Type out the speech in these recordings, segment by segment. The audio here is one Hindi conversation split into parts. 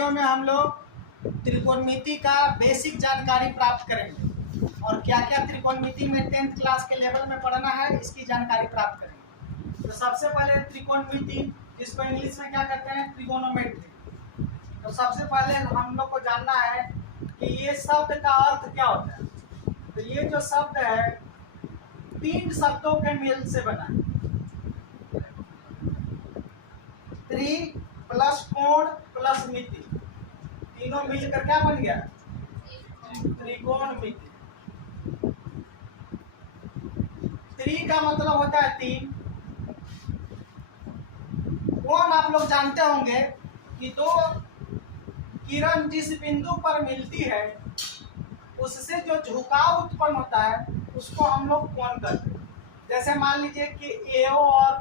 वीडियो में हम लोग त्रिकोणमिति का बेसिक जानकारी प्राप्त करेंगे और क्या क्या त्रिकोणमिति में 10th क्लास के लेवल में पढ़ना है इसकी जानकारी प्राप्त करेंगे। तो सबसे पहले त्रिकोणमिति, जिसको इंग्लिश में क्या कहते हैं, ट्रिगोनोमेट्री। तो सबसे पहले हम लोग को जानना है कि ये शब्द का अर्थ क्या होता है। तो ये जो शब्द है 3 शब्दों के मेल से बना है। त्रि प्लस कोण प्लस मिति, तीनों मिलकर क्या बन गया, त्रिकोणमिति। त्रि का मतलब होता है 3। कोण आप लोग जानते होंगे कि दो किरण जिस बिंदु पर मिलती है उससे जो झुकाव उत्पन्न होता है उसको हम लोग कोण कहते हैं। जैसे मान लीजिए कि AO और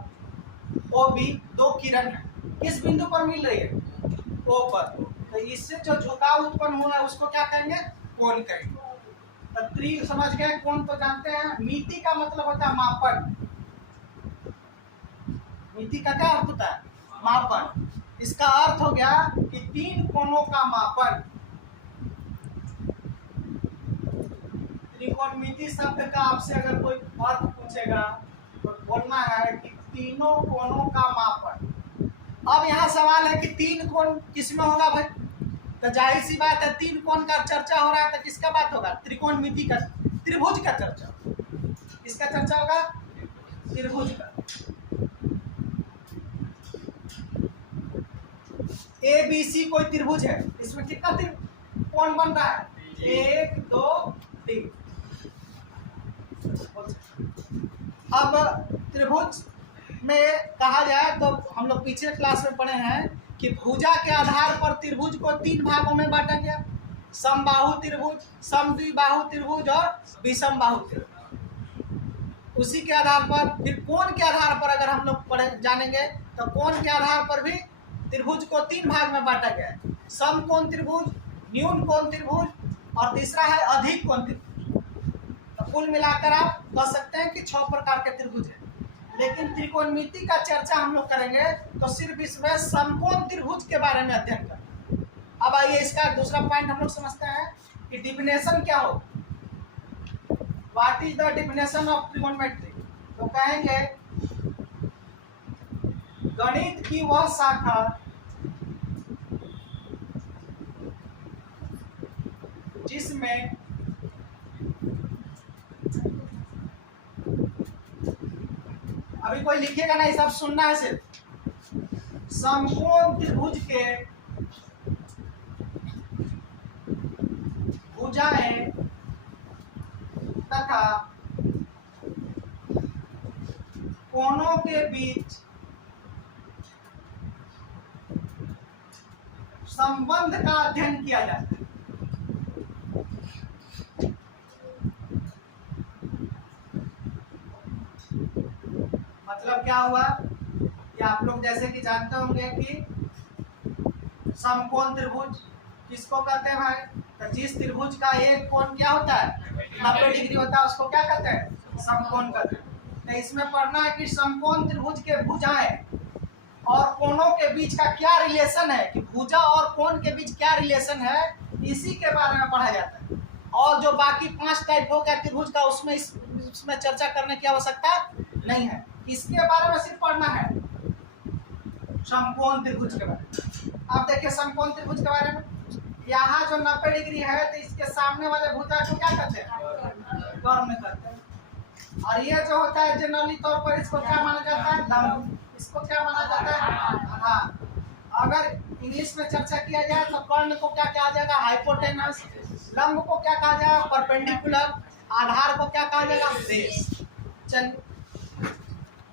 OB दो किरण है, किस बिंदु पर मिल रही है, O पर, तो इससे जो झुकाव उत्पन्न हुआ है उसको क्या कहेंगे, कोण कहेंगे। तो त्रि समझ गए, कोण तो जानते हैं। मिति का मतलब होता है मापन। मिति का क्या अर्थ होता है, मापन। इसका अर्थ हो गया कि 3 कोणों का मापन। त्रिकोणमिति शब्द का आपसे अगर कोई अर्थ पूछेगा तो बोलना है कि तीनों कोणों का मापन। अब यहाँ सवाल है कि 3 कोण किसमें होगा भाई, तो जाहिर सी बात है 3 कोण का चर्चा हो रहा है तो किसका बात होगा, त्रिकोणमिति का, त्रिभुज का चर्चा। किसका चर्चा होगा, त्रिभुज का। ABC कोई त्रिभुज है, इसमें कितना कोण बन रहा है, 1 2 3। अब त्रिभुज में कहा जाए तो हम लोग पिछले क्लास में पढ़े हैं कि भुजा के आधार पर त्रिभुज को 3 भागों में बांटा गया, समबाहु त्रिभुज, समद्विबाहु त्रिभुज और विषमबाहु त्रिभुज। उसी के आधार पर फिर कोण के आधार पर अगर हम लोग पढ़े जानेंगे तो कोण के आधार पर भी त्रिभुज को 3 भाग में बांटा गया है, समकोण त्रिभुज, न्यून कोण त्रिभुज और तीसरा है अधिक कोण त्रिभुज। तो कुल मिलाकर आप कह सकते हैं कि 6 प्रकार के त्रिभुज है। लेकिन त्रिकोणमिति का चर्चा हम लोग करेंगे तो सिर्फ इसमें समकोण त्रिभुज के बारे में अध्ययन करेंगे। अब आइए इसका दूसरा पॉइंट हम लोग समझते हैं कि डिफिनेशन क्या हो, what is the definition of त्रिकोणमिति। तो कहेंगे गणित की वह शाखा जिसमें अभी कोई लिखेगा नहीं, सब सुनना है सिर्फ। समकोण त्रिभुज के भुजाएं तथा कोणों के बीच संबंध का अध्ययन किया जाता है। मतलब क्या हुआ कि आप लोग जैसे कि जानते होंगे कि समकोण त्रिभुज किसको कहते हैं भाई, तो जिस त्रिभुज का एक कोण क्या होता है, 90 डिग्री होता है, उसको क्या कहते हैं, समकोण कहते हैं। तो इसमें पढ़ना है कि समकोण त्रिभुज के भुजाएं और कोणों के बीच का क्या रिलेशन है, कि भुजा और कोण के बीच क्या रिलेशन है, इसी के बारे में पढ़ा जाता है। और जो बाकी 5 टाइप हो गया त्रिभुज का उसमें चर्चा करने की आवश्यकता नहीं है। इसके बारे में सिर्फ पढ़ना है, समकोण त्रिभुज के बारे में। अब देखिए समकोण त्रिभुज के बारे में, यहाँ जो 90 डिग्री है तो इसके सामने वाले भुजा को क्या कहते हैं, कर्ण कहते हैं। और ये जो होता है जनरली तौर पर इसको क्या माना जाता है, लंब। इसको क्या माना जाता है, हाँ। अगर इंग्लिश में चर्चा किया जाए तो कर्ण को क्या कहा जाएगा, हाइपोटेनस। लंब को क्या कहा जाएगा, परपेंडिकुलर। आधार को क्या कहा जाएगा, बेस। चलिए,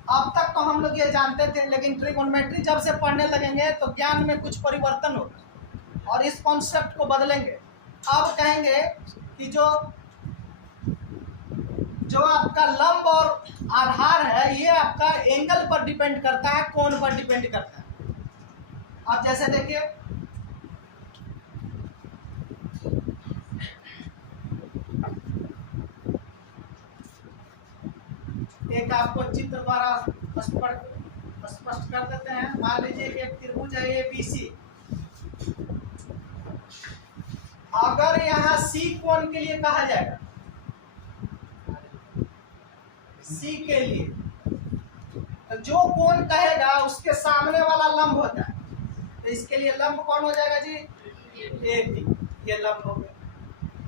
अब तक तो हम लोग ये जानते थे, लेकिन ट्रिगोनोमेट्री जब से पढ़ने लगेंगे तो ज्ञान में कुछ परिवर्तन होगा और इस कॉन्सेप्ट को बदलेंगे। अब कहेंगे कि जो आपका लंब और आधार है ये आपका एंगल पर डिपेंड करता है, कोण पर डिपेंड करता है। अब जैसे देखिए एक आपको चित्र द्वारा स्पष्ट कर देते हैं। मान लीजिए कि एक त्रिभुज है ABC अगर यहाँ सी कोण के लिए कहा जाएगा, सी के लिए, तो जो कोण कहेगा उसके सामने वाला लंब होता है, तो इसके लिए लंब कौन हो जाएगा जी? ए बी। ये लंब हो गया।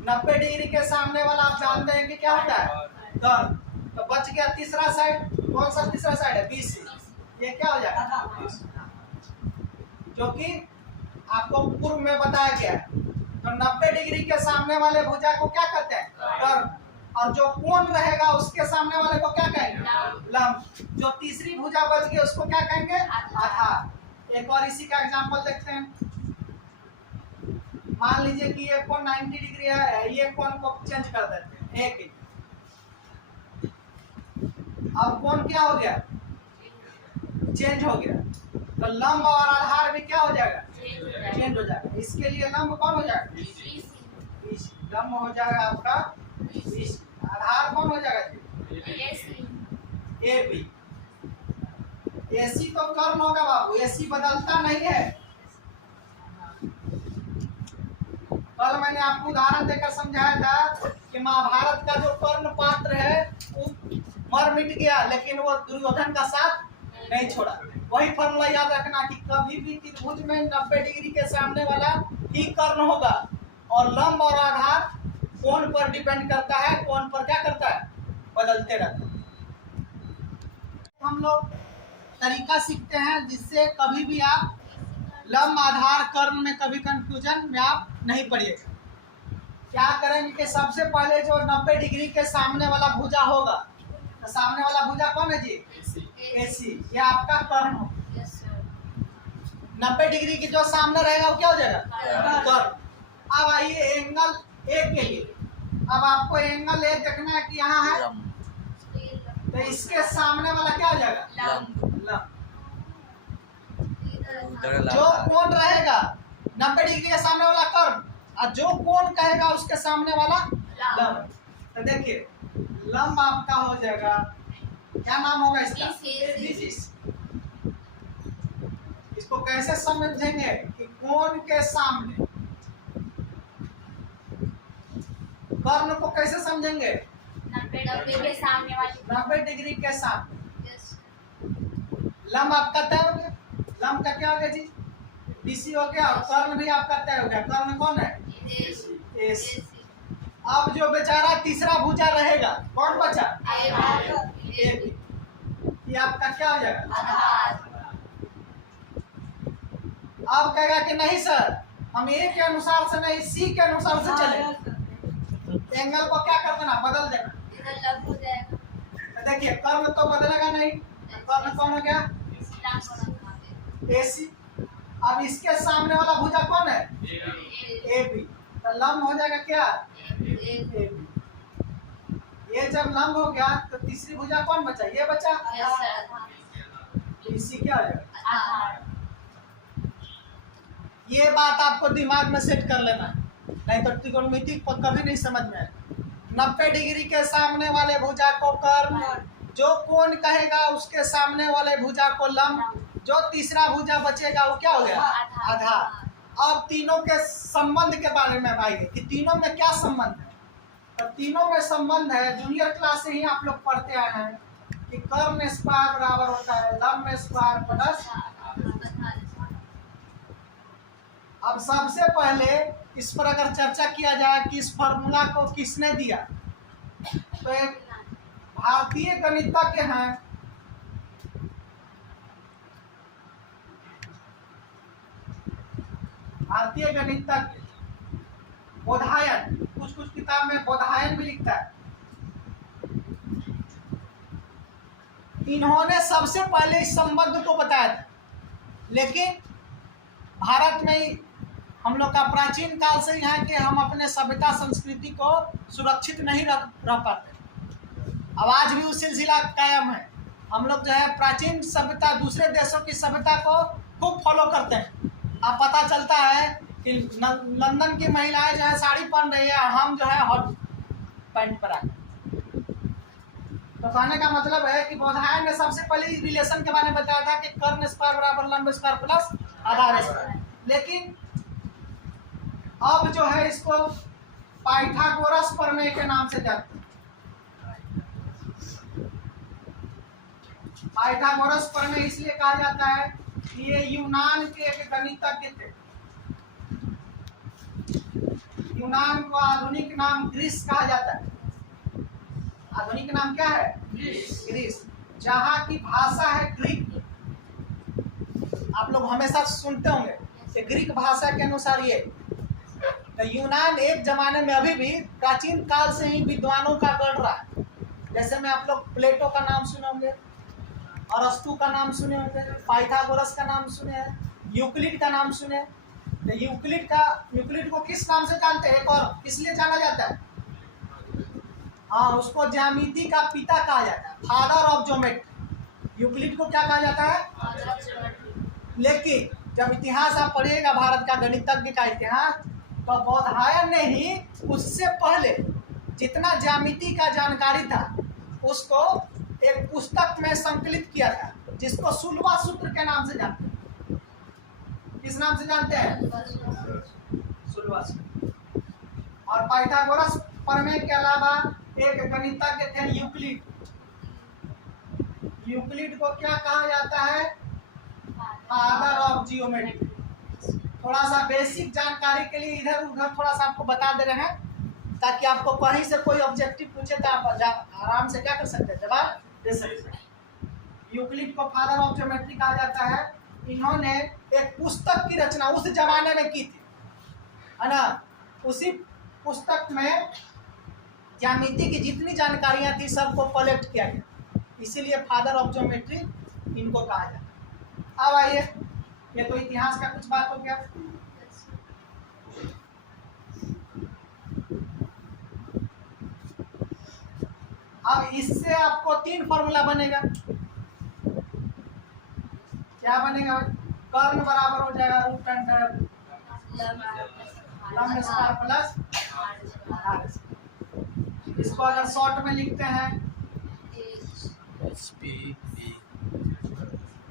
90 डिग्री के सामने वाला आप जानते हैं कि क्या होता है? कर्ण। तो बच गया तीसरा साइड। कौन सा तीसरा साइड है? B C. ये क्या हो जाएगा? जो कि आपको पूर्व में बताया गया है। तो 90 डिग्री के सामने वाले भुजा को क्या कहते हैं? कर्ण। और जो कोण रहेगा उसके सामने वाले को क्या कहेंगे? लंब। जो तीसरी भुजा बच गई उसको क्या कहेंगे? आधार। एक और इसी का एग्जांपल देखते हैं। मान लीजिए कि ये कोण 90 डिग्री है, ये कोण को चेंज कर देते हैं एक। अब कोण क्या हो गया? चेंज हो गया। तो लंब और आधार भी क्या हो जाएगा? चेंज हो जाएगा। इसके लिए लंब कौन हो जाएगा? लंब हो जाएगा आपका आधार कौन हो जाएगा जी? A B. एसी तो कर्ण होगा बाबू, एसी बदलता नहीं है। कल मैंने आपको उदाहरण देकर समझाया था कि महाभारत का जो कर्ण पात्र है वो मर मिट गया, लेकिन वो दुर्योधन का साथ नहीं छोड़ा। वही फॉर्मूला याद रखना कि कभी भी त्रिभुज में 90 डिग्री के सामने वाला ही कर्ण होगा, और लंब और आधार कोण पर डिपेंड करता है। कोण पर क्या करता है? बदलते रहता है। हम लोग तरीका सीखते हैं जिससे कभी भी आप लंब आधार कर्ण में कभी कंफ्यूजन में आप नहीं पड़िएगा। क्या करेंगे कि सबसे पहले जो 90 डिग्री के सामने वाला भुजा होगा, तो सामने वाला भुजा कौन है जी? एसी। ये आपका कर्ण हो। 90 डिग्री की जो सामने रहेगा वो क्या हो जाएगा? कर्ण। अब आइए एंगल ए के लिए। अब आपको एंगल ए देखना है कि यहाँ है, तो इसके सामने वाला क्या हो जाएगा? लंब। जो कोण रहेगा 90 डिग्री के सामने वाला कर्ण, और जो कोण कहेगा उसके सामने वाला लंब। तो देखिए लंब आपका हो जाएगा, क्या नाम होगा इसका? इसको कैसे समझेंगे कि कोण के सामने, कर्ण को कैसे समझेंगे? 90 डिग्री के सामने वाली 90 डिग्री के सामने लंब आपका तय हो गया। लंब का क्या हो गया जी? बीसी हो गया, और कर्ण भी आपका तय हो गया। कर्ण कौन है? एसी। अब जो बेचारा तीसरा भुजा रहेगा कौन बचा? A B. ये आपका क्या हो जाएगा? आधार। अब कहेगा कि नहीं सर, हम ए के अनुसार से नहीं सी के अनुसार से चले। एंगल को क्या कर देना? बदल देना। लंब हो जाएगा। तो देखिए कर्ण तो बदलेगा नहीं। कर्ण कौन हो गया? एसी। अब इसके सामने वाला भुजा कौन है? A B. तो लंब हो जाएगा क्या? A B. ये जब लंब हो गया तो तीसरी भुजा कौन बचा? ये बचा। इसी क्या हो जाएगा? ये बात आपको दिमाग में सेट कर लेना है, नहीं तो त्रिकोणमिति को कभी नहीं समझ में आएगा। 90 डिग्री के सामने वाले भुजा को कर्ण, जो कोण कहेगा उसके सामने वाले भुजा को लंब, जो तीसरा भुजा बचेगा वो क्या हो गया? आधार। अब तीनों के संबंध के बारे में आएंगे कि तीनों में क्या संबंध है। तो तीनों में संबंध है, जूनियर क्लास से ही आप लोग पढ़ते आए हैं कि कर्ण स्क्वायर बराबर होता है लंब स्क्वायर प्लस। अब सबसे पहले इस पर अगर चर्चा किया जाए कि इस फॉर्मूला को किसने दिया, तो एक भारतीय गणितज्ञ हैं, भारतीय गणितज्ञ बोधायन, कुछ कुछ किताब में बोधायन भी लिखता है। इन्होंने सबसे पहले इस संबंध को बताया था, लेकिन भारत में ही हम लोग का प्राचीन काल से ही है कि हम अपने सभ्यता संस्कृति को सुरक्षित नहीं रह पाते। अब आज भी वो सिलसिला कायम है। हम लोग जो है प्राचीन सभ्यता, दूसरे देशों की सभ्यता को खूब फॉलो करते हैं। अब पता चलता है कि लंदन की महिलाएं जो है साड़ी पहन रही है, हम जो है हॉट पैंट पर आ गए। तो कहने का मतलब है कि बोधायन ने सबसे पहले रिलेशन के बारे में बताया था कि कर्ण स्क्वायर बराबर लंब स्क्वायर प्लस आधार स्क्वायर। लेकिन अब जो है इसको पाइथागोरस प्रमेय के नाम से जानते हैं। पाइथागोरस प्रमेय इसलिए कहा जाता है कि ये यूनान के एक गणितज्ञ थे। यूनान को आधुनिक नाम ग्रीस कहा जाता है। आधुनिक नाम क्या है? ग्रीस। जहाँ की भाषा है ग्रीक। आप लोग हमेशा सुनते होंगे कि ग्रीक भाषा के अनुसार ये तो यूनान एक जमाने में अभी भी प्राचीन काल से ही विद्वानों का गढ़ रहा है। जैसे में आप लोग प्लेटो का नाम सुने होंगे, अरस्तु का नाम सुने होंगे, पाइथागोरस का नाम सुने हैं, यूक्लिड का नाम सुने। तो यूक्लिड को किस नाम से जानते हैं? एक और इसलिए जाना जाता है, हाँ, उसको ज्यामिति का पिता कहा जाता है, फादर ऑफ ज्योमेट्री। यूक्लिड को क्या कहा जाता है? लेकिन जब इतिहास आप पढ़िएगा भारत का गणितज्ञ का इतिहास, तो बौधायन ने ही उससे पहले जितना ज्यामिति का जानकारी था उसको एक पुस्तक में संकलित किया था, जिसको सुलवा सूत्र के नाम से जानते हैं। किस नाम से जानते हैं? सुलवा सूत्र। और पाइथागोरस प्रमेय के अलावा एक गणितज्ञ थे यूक्लिड। यूक्लिड को क्या कहा जाता है? Father of geometry. थोड़ा सा बेसिक जानकारी के लिए इधर उधर थोड़ा सा आपको बता दे रहे हैं, ताकि आपको कहीं से कोई ऑब्जेक्टिव पूछे तो आप आराम से क्या कर सकते हैं, जवाब दे सकते हैं। यूक्लिड को फादर ऑफ ज्योमेट्री कहा जाता है। इन्होंने एक पुस्तक की रचना उस जमाने में की थी, है ना। उसी पुस्तक में ज्यामिति की जितनी जानकारियां थी सबको कलेक्ट किया गया, इसीलिए फादर ऑफ ज्योमेट्री इनको कहा जाता है। अब आइए, ये तो इतिहास का कुछ बात हो गया। अब इससे आपको 3 फॉर्मूला बनेगा। क्या बनेगा? कर्ण बराबर हो जाएगा रूट अंडर लंब स्क्वायर प्लस आर। इसको अगर शॉर्ट में लिखते हैं,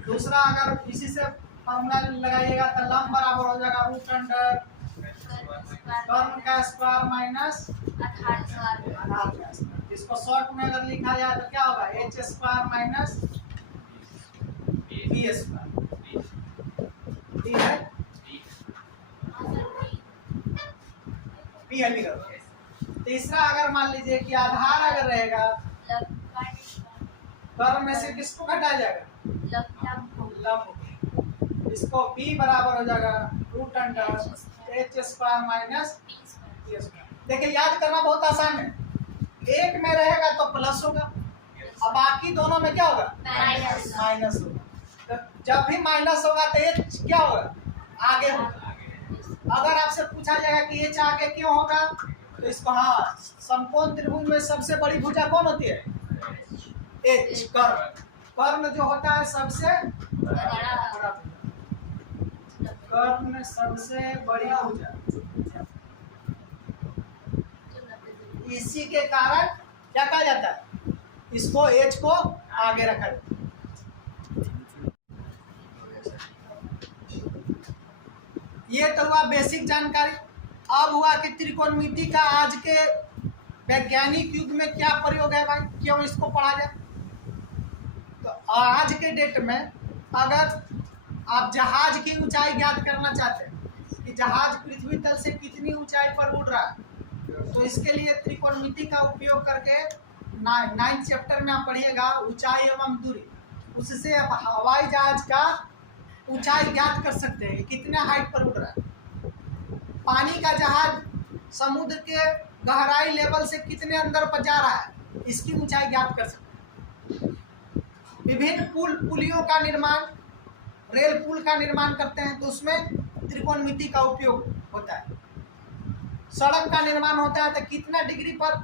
दूसरा अगर इसी से फॉर्मूला लगाइएगा तो लंब बराबर हो जाएगा रूट अंडर कर्ण का स्क्वायर माइनस आधार का स्क्वायर। इसको शॉर्ट में अगर लिखा जाए तो क्या होगा? H square minus B square. ठीक है, बी है लिखा। तीसरा अगर मान लीजिए कि आधार अगर रहेगा, कर्ण में से किसको घटाया जाएगा? लंब। इसको b बराबर हो जाएगा root under H square minus B square. देखिए याद करना बहुत आसान है। एक में रहेगा तो प्लस होगा और बाकी दोनों में क्या होगा? माइनस होगा। तो जब भी माइनस होगा तो एच क्या होगा? आगे होगा। अगर आपसे पूछा जाएगा कि एच आगे क्यों होगा, तो इसको हाँ, समकोण त्रिभुज में सबसे बड़ी भुजा कौन होती है? एच। कर्ण जो होता है सबसे बड़ा, कर्ण सबसे बड़ी भुजा। इसी के कारण क्या कहा जाता है? इसको एच को आगे रखा जाता है। ये तो हुआ बेसिक जानकारी। अब हुआ कि त्रिकोणमिति का आज के वैज्ञानिक युग में क्या प्रयोग है भाई, क्यों इसको पढ़ा जाए। तो आज के डेट में अगर आप जहाज की ऊंचाई ज्ञात करना चाहते हैं कि जहाज पृथ्वी तल से कितनी ऊंचाई पर उड़ रहा है, तो इसके लिए त्रिकोणमिति का उपयोग करके 9th चैप्टर में आप पढ़िएगा ऊंचाई एवं दूरी। उससे आप हवाई जहाज का ऊंचाई ज्ञात कर सकते हैं, कितना हाइट पर उड़ रहा है। पानी का जहाज समुद्र के गहराई लेवल से कितने अंदर पर जा रहा है, इसकी ऊंचाई ज्ञात कर सकते हैं। विभिन्न पुलियों का निर्माण, रेल पुल का निर्माण करते हैं तो उसमें त्रिकोणमिति का उपयोग होता है। सड़क का निर्माण होता है तो कितना डिग्री पर,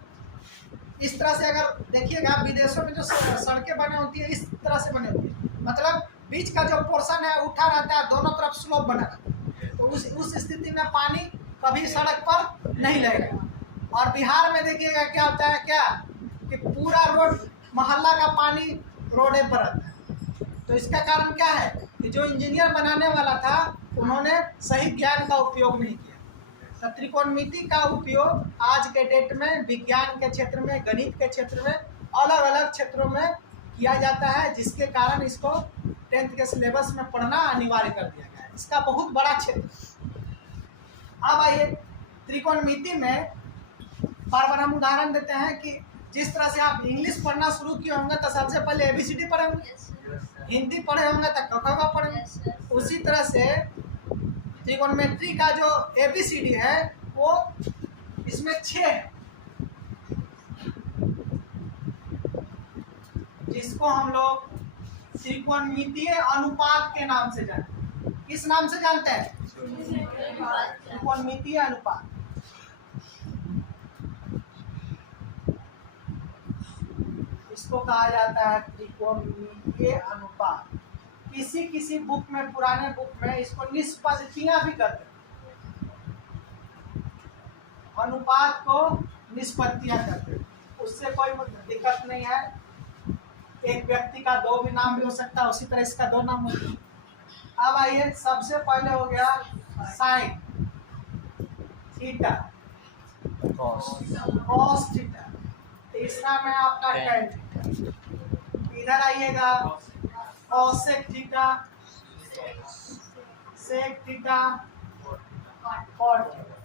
इस तरह से अगर देखिएगा विदेशों में जो सड़कें बने होती है इस तरह से बने होती है, मतलब बीच का जो पोर्शन है उठा रहता है, दोनों तरफ स्लोप बना रहता है। तो उस स्थिति में पानी कभी सड़क पर नहीं लगेगा। और बिहार में देखिएगा क्या होता है, क्या कि पूरा रोड मोहल्ला का पानी रोडे पर रहता है। तो इसका कारण क्या है कि जो इंजीनियर बनाने वाला था उन्होंने सही ज्ञान का उपयोग नहीं किया। तो त्रिकोणमिति का उपयोग आज के डेट में विज्ञान के क्षेत्र में, गणित के क्षेत्र में, अलग अलग क्षेत्रों में किया जाता है, जिसके कारण इसको 10th के सिलेबस में पढ़ना अनिवार्य कर दिया गया है। इसका बहुत बड़ा क्षेत्र। अब आइए त्रिकोणमिति में बार बार हम उदाहरण देते हैं कि जिस तरह से आप इंग्लिश पढ़ना शुरू किए होंगे तो सबसे पहले ABCD पढ़ेंगे, हिंदी पढ़े होंगे तो क ख ग पढ़ेंगे। उसी तरह से त्रिकोणमिति का जो ABCD है वो इसमें 6 है, जिसको हम लोग त्रिकोणमितीय अनुपात के नाम से जानते हैं। किस नाम से जानते हैं? त्रिकोणमितीय अनुपात। इसको कहा जाता है त्रिकोणमितीय अनुपात। किसी किसी बुक में, पुराने बुक में इसको निष्पत्तियां भी करते हैं, अनुपात को निष्पत्तियां करते हैं। उससे कोई दिक्कत नहीं है, एक व्यक्ति का 2 भी नाम भी हो सकता है, उसी तरह इसका 2 नाम हो। अब आइए, सबसे पहले हो गया साइन थीटा, कॉस थीटा, तीसरा में आपका टेन थीटा। इधर आइएगा cosec theta, sec theta, cot theta.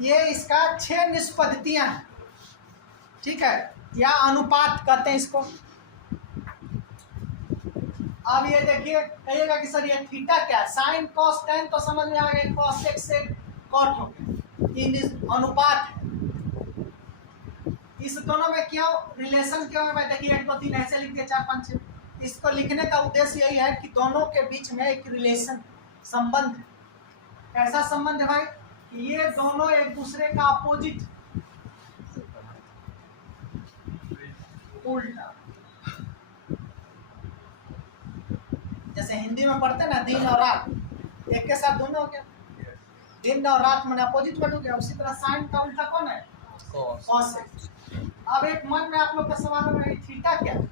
ये इसका 6 निष्पत्तियां हैं, ठीक है, या अनुपात कहते हैं इसको। अब ये देखिए, कहिएगा कि सर ये थीटा क्या है? साइन कॉस टेन तो समझ में आ गया, कॉसेक से कॉट हो गया, ये अनुपात है। इस दोनों में क्यों रिलेशन क्यों है? देखिए 1 2 3 ऐसे लिख दिया, 4 5 6। इसको लिखने का उद्देश्य यही है कि दोनों के बीच में एक रिलेशन, संबंध है। ऐसा संबंध है भाई कि ये दोनों एक दूसरे का अपोजिट, उल्टा। जैसे हिंदी में पढ़ते ना दिन और रात, एक के साथ दोनों हो गया, दिन और रात में अपोजिट वर्ड हो गया। उसी तरह साइन का उल्टा कौन है? कॉस है। अब एक मन में आप लोग का सवाल होगा, थीटा क्या है?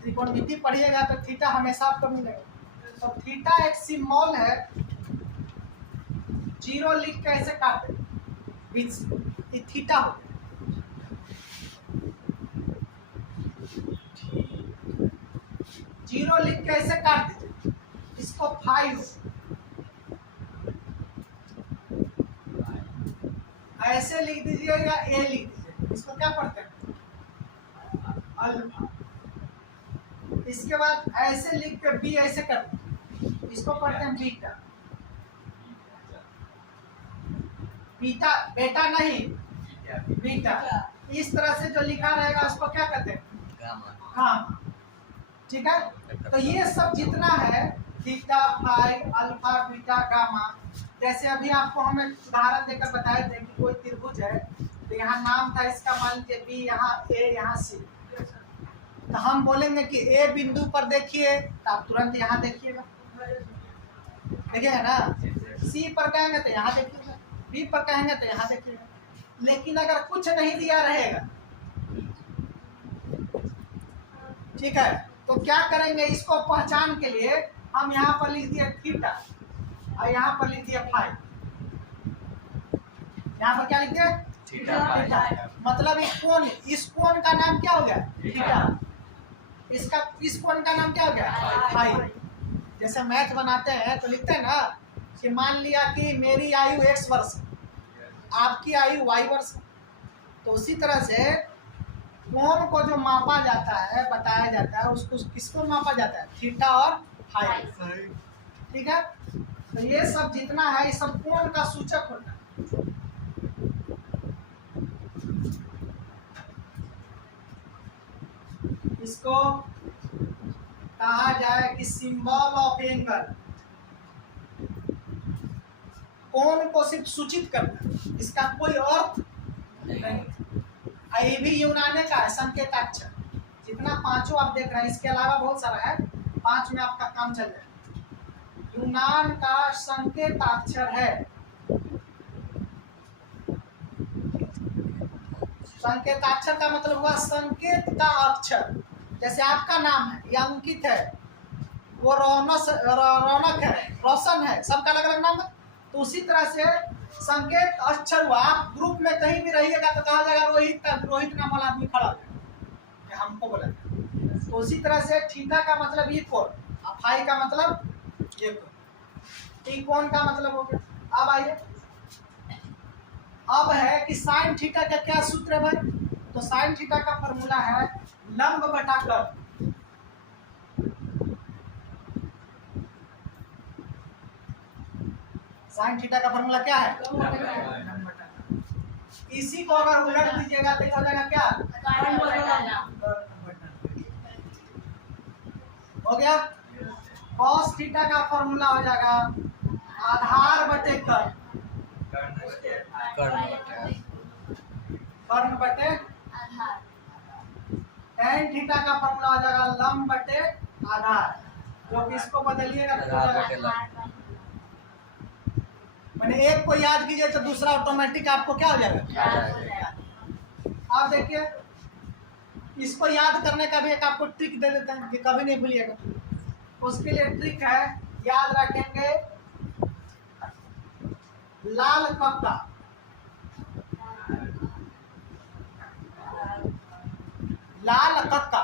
त्रिकोणमिति पढ़िएगा तो थीटा हमेशा आपको मिलेगा। तो थीटा एक सिंबल है, 0 लिख के ऐसे काटे बीच से, ये थीटा हो गया। 0 लिख के ऐसे काट दीजिए, इसको 5 ऐसे लिख दीजिए या ए लिख दीजिए, इसको क्या पढ़ते हैं? अल्फा। इसके बाद ऐसे लिख के बी ऐसे करते हैं, इसको पढ़ते हैं बीटा। बीटा बेटा नहीं, बीटा। इस तरह से जो लिखा रहेगा उसको क्या कहते हैं? गामा। ठीक है, तो ये सब जितना है theta, phi, alpha, beta, gamma, जैसे अभी आपको हम एक उदाहरण देकर बताए थे कि कोई त्रिभुज है, तो यहाँ नाम था इसका, मान लीजिए बी, यहाँ ए, यहाँ सी। तो हम बोलेंगे कि ए बिंदु पर देखिए, तो आप तुरंत यहाँ देखिएगा, देखिएगा ना। सी पर कहेंगे तो यहाँ देखिएगा, बी पर कहेंगे तो यहाँ देखिएगा। लेकिन अगर कुछ नहीं दिया रहेगा, ठीक है, तो क्या करेंगे? इसको पहचान के लिए हम यहाँ पर लिख दिए थीटा और यहाँ पर लिख दिया फाई। यहाँ पर क्या लिख दिया? थीटा। मतलब इस कोण का नाम क्या हो गया? थीटा। इस कोण का नाम क्या हो गया? फाई। जैसे मैथ बनाते हैं तो लिखते हैं ना कि मान लिया कि मेरी आयु x वर्ष, आपकी आयु y वर्ष। तो उसी तरह से कोण को जो मापा जाता है, बताया जाता है, उसको किसको मापा जाता है? थीटा और फाई। ठीक है, तो ये सब जितना है, ये सब कोण का सूचक होता है। इसको कहा जाए कि सिंबल ऑफ एंगल। कोण को सिर्फ सूचित करता है, इसका कोई अर्थ नहीं। ये भी यूनानी का है, संकेताक्षर। जितना 5 आप देख रहे हैं, इसके अलावा बहुत सारा है, 5 में आपका काम चल जाए। यूनान का संकेताक्षर है। संकेताक्षर का मतलब हुआ संकेत का अक्षर। जैसे आपका नाम है, ये अंकित है, वो रौनक है, रोशन है, सबका अलग अलग नाम है। तो उसी तरह से संकेत अक्षर हुआ। आप ग्रुप में कहीं भी रहिएगा तो कहा जाएगा रोहित नाम वाला आदमी खड़ा है, हमको बोला। तो उसी तरह से थीटा का मतलब ये कोण, और फाई का मतलब ये कोण। ई कोण का मतलब हो गया। अब आइए, अब है कि साइन थीटा का क्या सूत्र है भाई? तो साइन थीटा का फॉर्मूला है लंब बटा कर्ण। साइन थीटा का फॉर्मूला क्या है? लंब बटा कर्ण। इसी को अगर उलट दीजिएगा तो हो जाएगा क्या? हो गया। cos थीटा का फॉर्मूला हो जाएगा आधार बटे कर्ण, कर्ण बटे आधार। tan थीटा का फॉर्मूला हो जाएगा लंब बटे आधार, जो कि इसको बदलिएगा तो हो जाएगा। मैंने एक को याद कीजिए तो दूसरा ऑटोमेटिक आपको क्या हो जाएगा? आप देखिए, इसको याद करने का भी एक आपको ट्रिक दे देते हैं कि कभी नहीं भूलिएगा। उसके लिए ट्रिक है, याद रखेंगे लाल कक्का, लाल कक्का।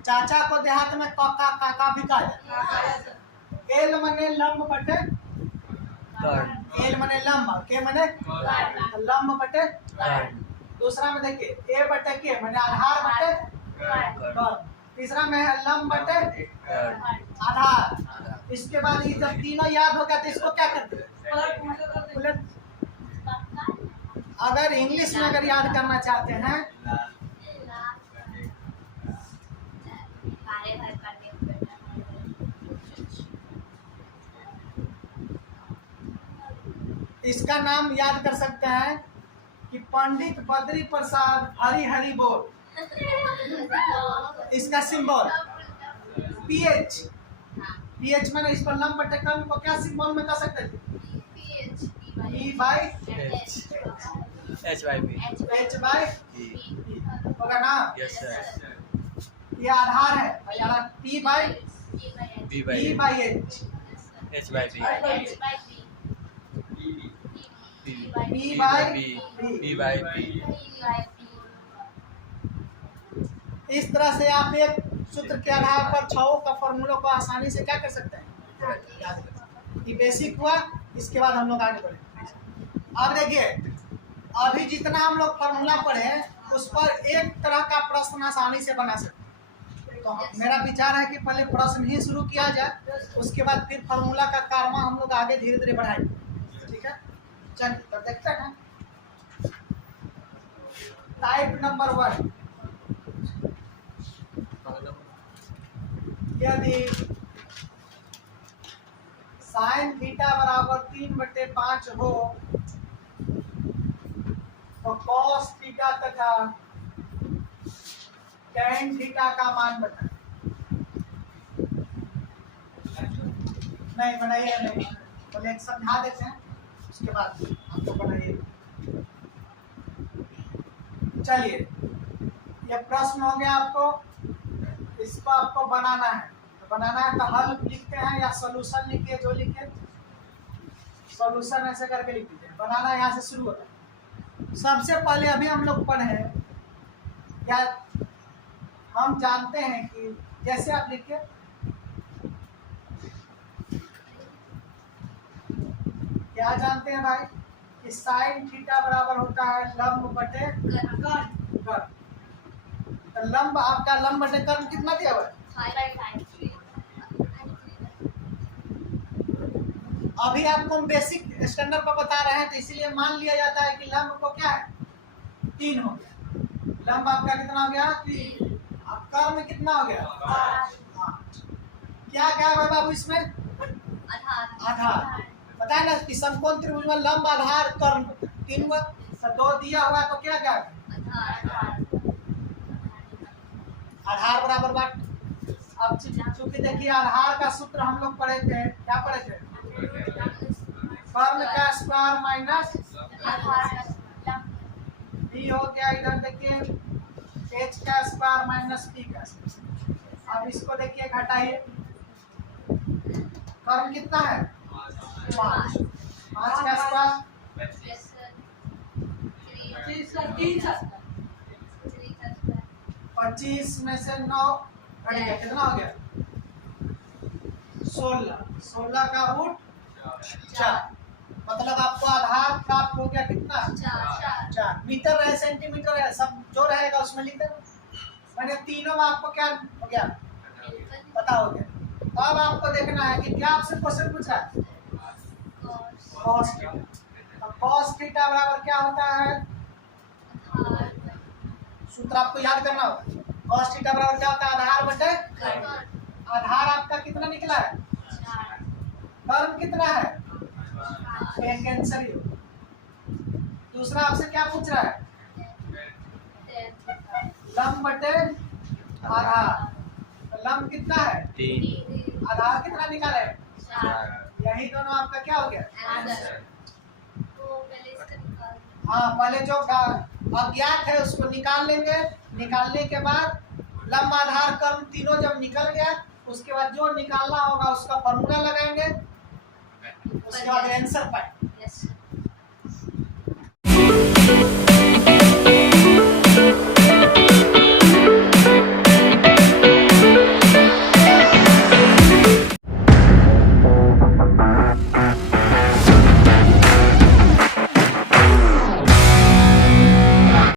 चाचा को देहात में कक्का काका भी कहा जाता है। एल मने लंब बटे कर्ण, एल मने लंब, के मने लंब बटे। दूसरा में देखिए ए बटे के मने आधार बटे कर्ण। तीसरा में है लंब बटे आधार। इसके बाद ये जब तीनों याद हो गया तो इसको क्या करते हैं? उलट। अगर इंग्लिश में अगर याद करना चाहते हैं इसका नाम याद कर सकते हैं कि पंडित बद्री प्रसाद हरि हरि बोल। इसका सिंबल पीएच, पीएच में इस पर लंब बटे कर्ण को क्या सिंबल में कर सकते हैं? E by H by B, H by होगा ना? यस सर, ये आधार है, P by B E by H, H by B, B by B by B. इस तरह से आप एक सूत्र के आधार पर छहों का फॉर्मूलों को आसानी से क्या कर सकते हैं? याद कर सकते हैं। ये बेसिक हुआ। इसके बाद हम लोग आगे बढ़ेंगे। अब देखिए, अभी जितना हम लोग फॉर्मूला पढ़े उस पर एक तरह का प्रश्न आसानी से बना सकते हैं। तो मेरा विचार है कि पहले प्रश्न ही शुरू किया जाए, उसके बाद फिर फॉर्मूला का कारवा हम लोग आगे धीरे धीरे बढ़ाएंगे। ठीक है, चलिए तो देखते हैं। टाइप नंबर 1, यदि साइन थीटा बराबर 3/5 हो तो कॉस थीटा तथा टैन थीटा का मान बताएं। नहीं बनाइए, नहीं पहले एक समझा देते हैं, उसके बाद आपको बनाइए। चलिए, ये प्रश्न हो गया आपको, इसको आपको बनाना है। तो बनाना है तो हल लिखते हैं या सॉल्यूशन लिखिए, जो लिखे सॉल्यूशन ऐसे करके लिख दीजिए। बनाना यहाँ से शुरू होता है। सबसे पहले अभी हम लोग पढ़े क्या, हम जानते हैं कि जैसे आप लिखिए क्या जानते हैं भाई कि साइन थीटा बराबर होता है लंब बटे कर्ण। तो लंब आपका लंब बटे कर्ण कितना दिया हुआ है? अभी आपको हम बेसिक स्टैंडर्ड पर बता रहे हैं, तो इसीलिए मान लिया जाता है कि लंब को क्या है 3 हो गया। लंब आपका कितना हो गया? 3। अब कर्ण कितना हो गया? 5। क्या क्या है बाबू इसमें? आधार। पता है ना कि समकोण त्रिभुज में लंब आधार कर्ण 3 हुआ, तो 2 दिया हुआ तो क्या क्या आधार बराबर बाट। अब चूंकि देखिए आधार का सूत्र हम लोग पढ़े थे, क्या पढ़े थे? कर्ण का स्क्वायर माइनस बी हो गया। इधर देखिए एच का स्क्वायर माइनस बी का। अब इसको देखिए घटाइए, कर्म कितना है 5, 5 का स्क्वायर 25 में से 9 हट गया, कितना हो गया 16, 16 का रूट 4, मतलब आपको आधार प्राप्त हो गया कितना 4। मीटर है सेंटीमीटर है सब जो रहेगा उसमें लीटर, मैंने तीनों में आपको क्या हो गया पता हो गया। अब आपको देखना है कि क्या आपसे क्वेश्चन पूछा है cos थीटा। अब cos थीटा बराबर क्या होता है, सूत्र आपको याद करना होगा। cos थीटा बराबर क्या होता है आधार बटे, आधार आपका कितना निकला है, कर्म कितना है, एक आंसर ही हो। दूसरा आपसे क्या पूछ रहा है, लंब बटे आधार, तो लंब कितना है 3 आधार कितना निकाले, 4 यही दोनों आपका क्या हो गया। तो पहले इसका निकाल हाँ पहले जो अज्ञात है उसको निकाल लेंगे, निकालने के बाद लंब आधार कर्म तीनों जब निकल गया उसके बाद जो निकालना होगा उसका फॉर्मूला लगाएंगे, उसके बाद आंसर पाएंगे।